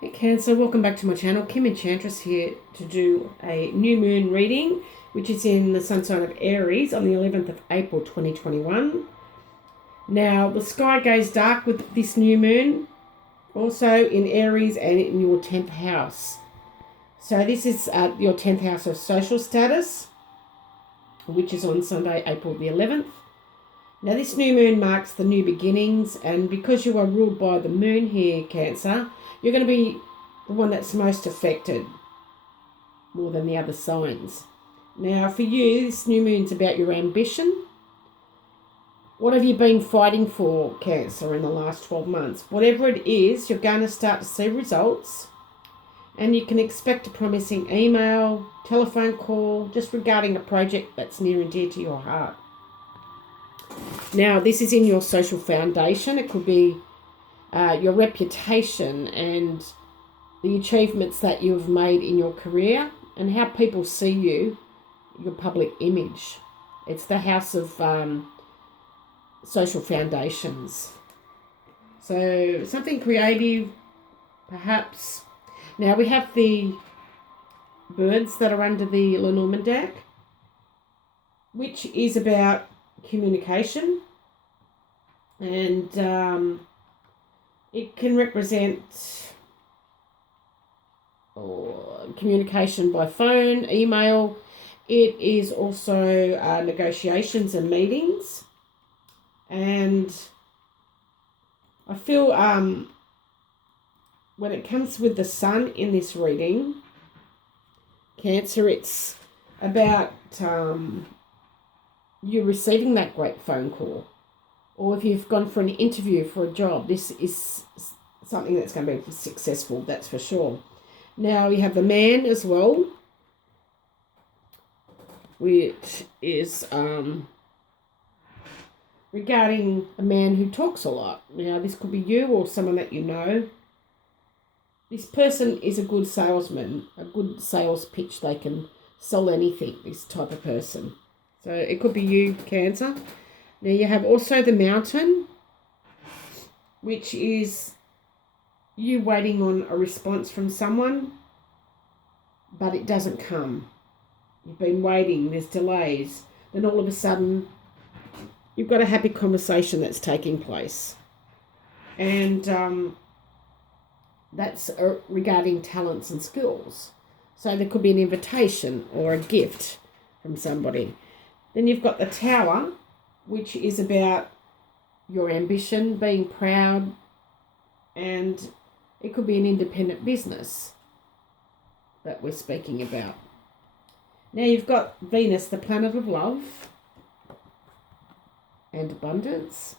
Hey Cancer, welcome back to my channel. Kim Enchantress here to do a new moon reading, which is in the sun sign of Aries on the 11th of April 2021. Now, the sky goes dark with this new moon, also in Aries and in your 10th house. So this is your 10th house of social status, which is on Sunday, April the 11th. Now, this new moon marks the new beginnings, and because you are ruled by the moon here, Cancer, you're going to be the one that's most affected more than the other signs. Now, for you, this new moon's about your ambition. What have you been fighting for, Cancer, in the last 12 months? Whatever it is, you're going to start to see results, and you can expect a promising email, telephone call, just regarding a project that's near and dear to your heart. Now, this is in your social foundation. It could be your reputation and the achievements that you've made in your career and how people see you, your public image. It's the house of social foundations. So something creative, perhaps. Now we have the birds that are under the Lenormand deck, which is about communication, and it can represent communication by phone, email. It is also negotiations and meetings, and I feel when it comes with the sun in this reading, Cancer, it's about you receiving that great phone call, or if you've gone for an interview for a job, this is something that's going to be successful, that's for sure. Now you have the man as well, which is regarding a man who talks a lot. Now this could be you or someone that you know. This person is a good salesman, a good sales pitch. They can sell anything, this type of person. So it could be you, Cancer. Now you have also the mountain, which is you waiting on a response from someone, but it doesn't come. You've been waiting, there's delays. Then all of a sudden, you've got a happy conversation that's taking place. And that's regarding talents and skills. So there could be an invitation or a gift from somebody. Then you've got the Tower, which is about your ambition, being proud, and it could be an independent business that we're speaking about. Now you've got Venus, the planet of love and abundance,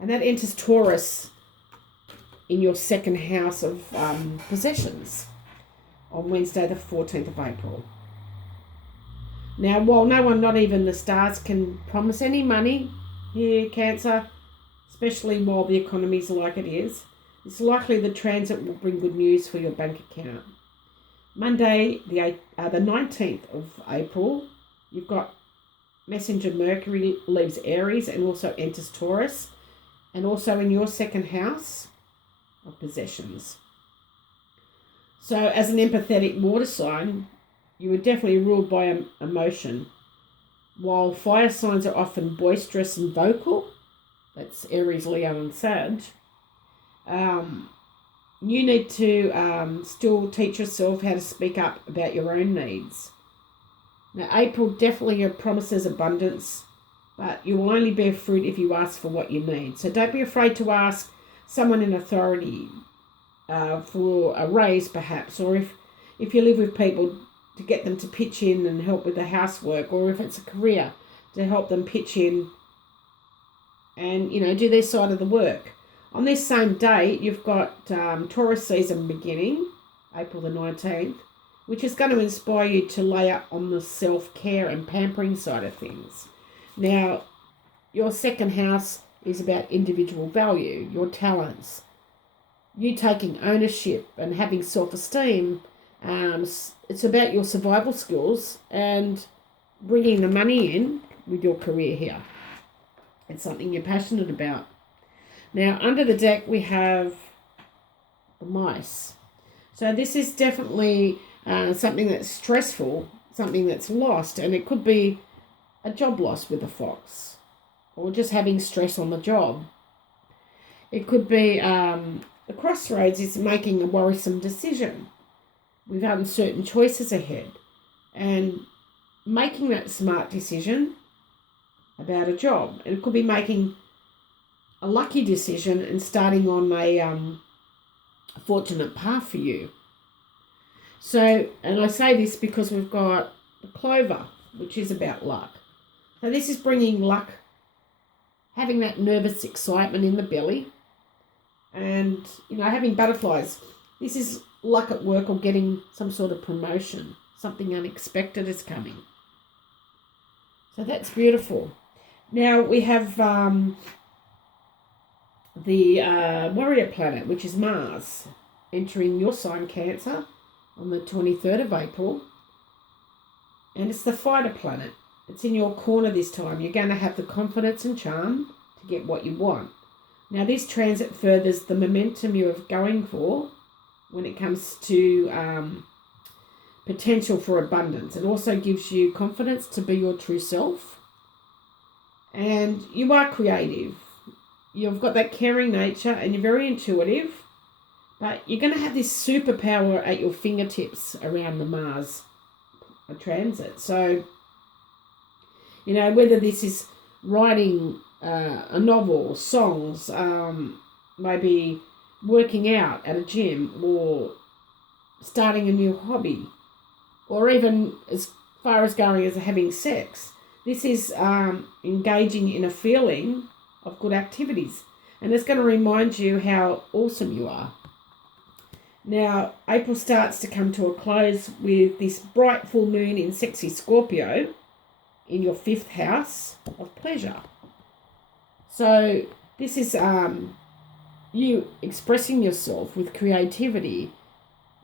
and that enters Taurus in your second house of possessions on Wednesday the 14th of April. Now, while no one, not even the stars, can promise any money here, Cancer, especially while the economy's like it is, it's likely the transit will bring good news for your bank account. Monday, the 19th of April, you've got Messenger Mercury leaves Aries and also enters Taurus, and also in your second house of possessions. So as an empathetic water sign, you were definitely ruled by emotion. While fire signs are often boisterous and vocal, that's Aries, Leo and Sag, you need to still teach yourself how to speak up about your own needs. Now, April definitely promises abundance, but you will only bear fruit if you ask for what you need. So don't be afraid to ask someone in authority for a raise, perhaps, or if you live with people, to get them to pitch in and help with the housework, or if it's a career, to help them pitch in and, do their side of the work. On this same day, you've got Taurus season beginning, April the 19th, which is going to inspire you to lay up on the self-care and pampering side of things. Now, your second house is about individual value, your talents, you taking ownership and having self-esteem. It's about your survival skills and bringing the money in with your career here. It's something you're passionate about. Now, under the deck, we have the mice. So this is definitely something that's stressful, something that's lost, and it could be a job loss with a fox, or just having stress on the job. It could be the crossroads is making a worrisome decision with uncertain choices ahead, and making that smart decision about a job. And it could be making a lucky decision and starting on a fortunate path for you. So, and I say this because we've got the clover, which is about luck. So this is bringing luck, having that nervous excitement in the belly, and, having butterflies. This is luck at work or getting some sort of promotion. Something unexpected is coming. So that's beautiful. Now we have the warrior planet, which is Mars, entering your sign, Cancer, on the 23rd of April. And it's the fighter planet. It's in your corner this time. You're going to have the confidence and charm to get what you want. Now this transit furthers the momentum you are going for when it comes to potential for abundance. It also gives you confidence to be your true self. And you are creative. You've got that caring nature and you're very intuitive. But you're going to have this superpower at your fingertips around the Mars transit. So, whether this is writing a novel, songs, maybe working out at a gym, or starting a new hobby, or even as far as going as having sex. This is engaging in a feeling of good activities. And it's going to remind you how awesome you are. Now, April starts to come to a close with this bright full moon in sexy Scorpio in your 5th house of pleasure. So this is you expressing yourself with creativity,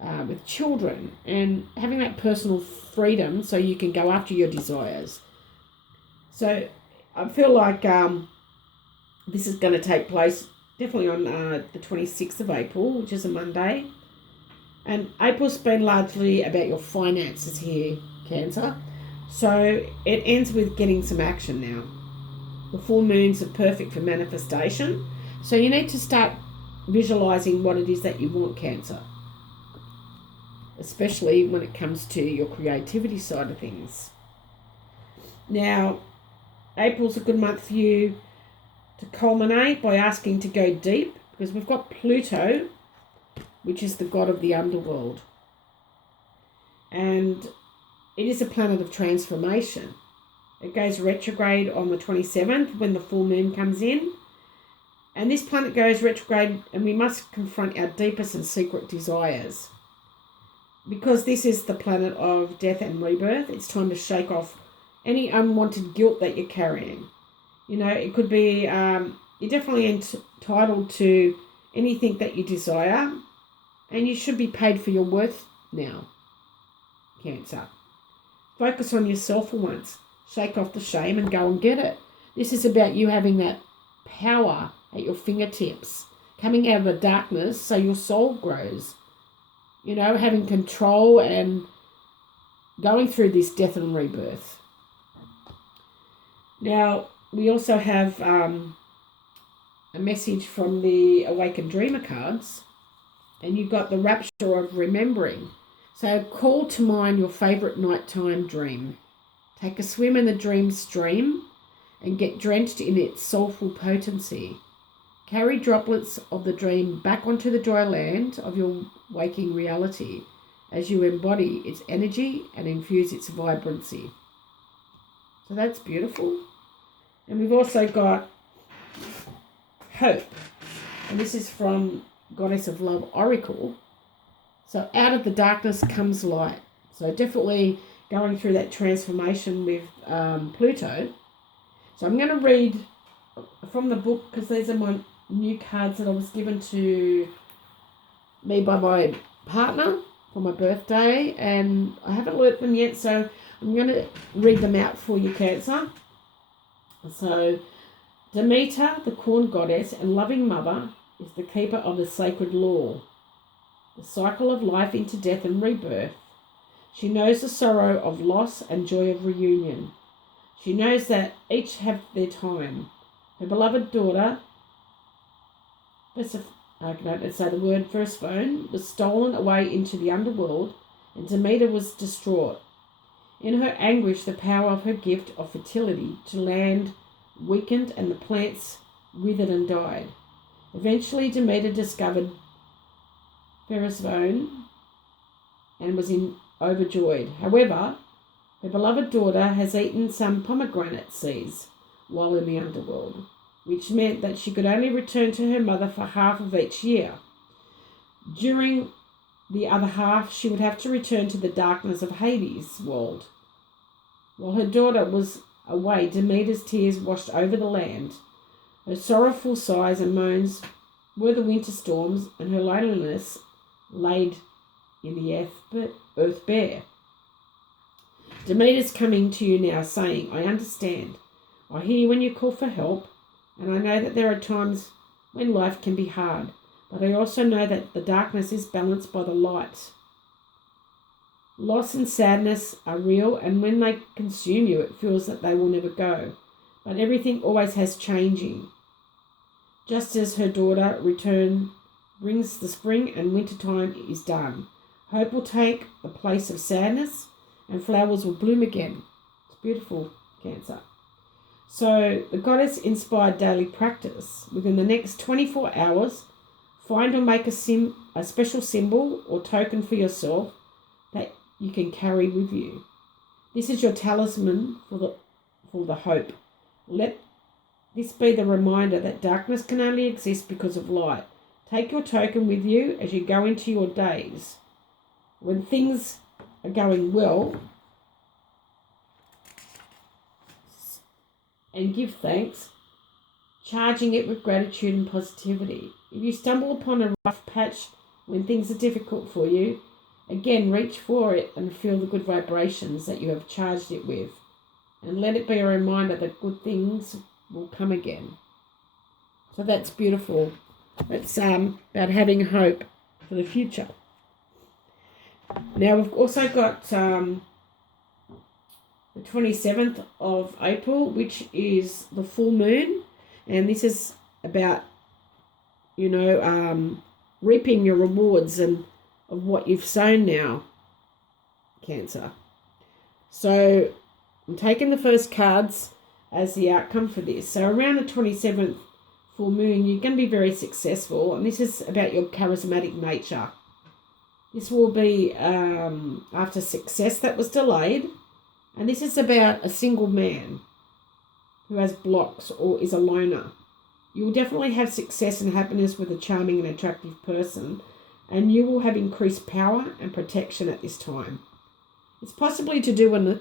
with children, and having that personal freedom so you can go after your desires. So I feel like this is going to take place definitely on the 26th of April, which is a Monday. And April's been largely about your finances here, Cancer. So it ends with getting some action now. The full moons are perfect for manifestation. So you need to start visualizing what it is that you want, Cancer. Especially when it comes to your creativity side of things. Now, April's a good month for you to culminate by asking to go deep, because we've got Pluto, which is the god of the underworld. And it is a planet of transformation. It goes retrograde on the 27th when the full moon comes in. And this planet goes retrograde and we must confront our deepest and secret desires. Because this is the planet of death and rebirth, it's time to shake off any unwanted guilt that you're carrying. It could be, you're definitely entitled to anything that you desire, and you should be paid for your worth now, Cancer. Focus on yourself for once. Shake off the shame and go and get it. This is about you having that power at your fingertips, coming out of the darkness so your soul grows. Having control and going through this death and rebirth. Now, we also have a message from the Awakened Dreamer cards, and you've got the rapture of remembering. So call to mind your favourite nighttime dream. Take a swim in the dream stream and get drenched in its soulful potency. Carry droplets of the dream back onto the dry land of your waking reality as you embody its energy and infuse its vibrancy. So that's beautiful. And we've also got hope. And this is from Goddess of Love Oracle. So out of the darkness comes light. So definitely going through that transformation with Pluto. So I'm going to read from the book, because these are my new cards that I was given to me by my partner for my birthday, and I haven't learnt them yet, so I'm going to read them out for you, Cancer. So, Demeter, the corn goddess and loving mother, is the keeper of the sacred law. the cycle of life into death and rebirth. She knows the sorrow of loss and joy of reunion. She knows that each have their time. Her beloved daughter, I can say the word firstborn, was stolen away into the underworld, and Demeter was distraught. In her anguish, the power of her gift of fertility to land weakened and the plants withered and died. Eventually, Demeter discovered Persephone and was overjoyed. However, her beloved daughter has eaten some pomegranate seeds while in the underworld, which meant that she could only return to her mother for half of each year. During the other half, she would have to return to the darkness of Hades' world. While her daughter was away, Demeter's tears washed over the land. Her sorrowful sighs and moans were the winter storms, and her loneliness laid in the earth bare. Demeter's coming to you now, saying, I understand. I hear when you call for help, and I know that there are times when life can be hard, but I also know that the darkness is balanced by the light. Loss and sadness are real, and when they consume you, it feels that they will never go. But everything always has changing. Just as her daughter return brings the spring and winter time is done, hope will take the place of sadness, and flowers will bloom again. It's beautiful, Cancer. So the goddess-inspired daily practice. Within the next 24 hours, find or make a special symbol or token for yourself that you can carry with you. This is your talisman for the hope. Let this be the reminder that darkness can only exist because of light. Take your token with you as you go into your days. When things are going well, and give thanks, charging it with gratitude and positivity. If you stumble upon a rough patch when things are difficult for you, again, reach for it and feel the good vibrations that you have charged it with. And let it be a reminder that good things will come again. So that's beautiful. It's about having hope for the future. Now we've also got the 27th of April, which is the full moon. And this is about, reaping your rewards and of what you've sown now, Cancer. So I'm taking the first cards as the outcome for this. So around the 27th full moon, you're going to be very successful. And this is about your charismatic nature. This will be after success that was delayed. And this is about a single man who has blocks or is a loner. You will definitely have success and happiness with a charming and attractive person, and you will have increased power and protection at this time. It's possibly to do an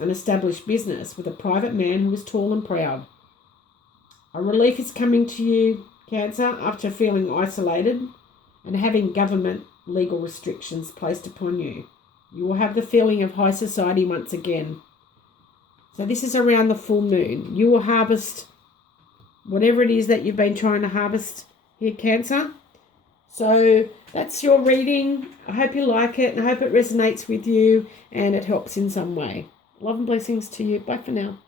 established business with a private man who is tall and proud. A relief is coming to you, Cancer, after feeling isolated and having government legal restrictions placed upon you. You will have the feeling of high society once again. So this is around the full moon. You will harvest whatever it is that you've been trying to harvest here, Cancer. So that's your reading. I hope you like it, and I hope it resonates with you and it helps in some way. Love and blessings to you. Bye for now.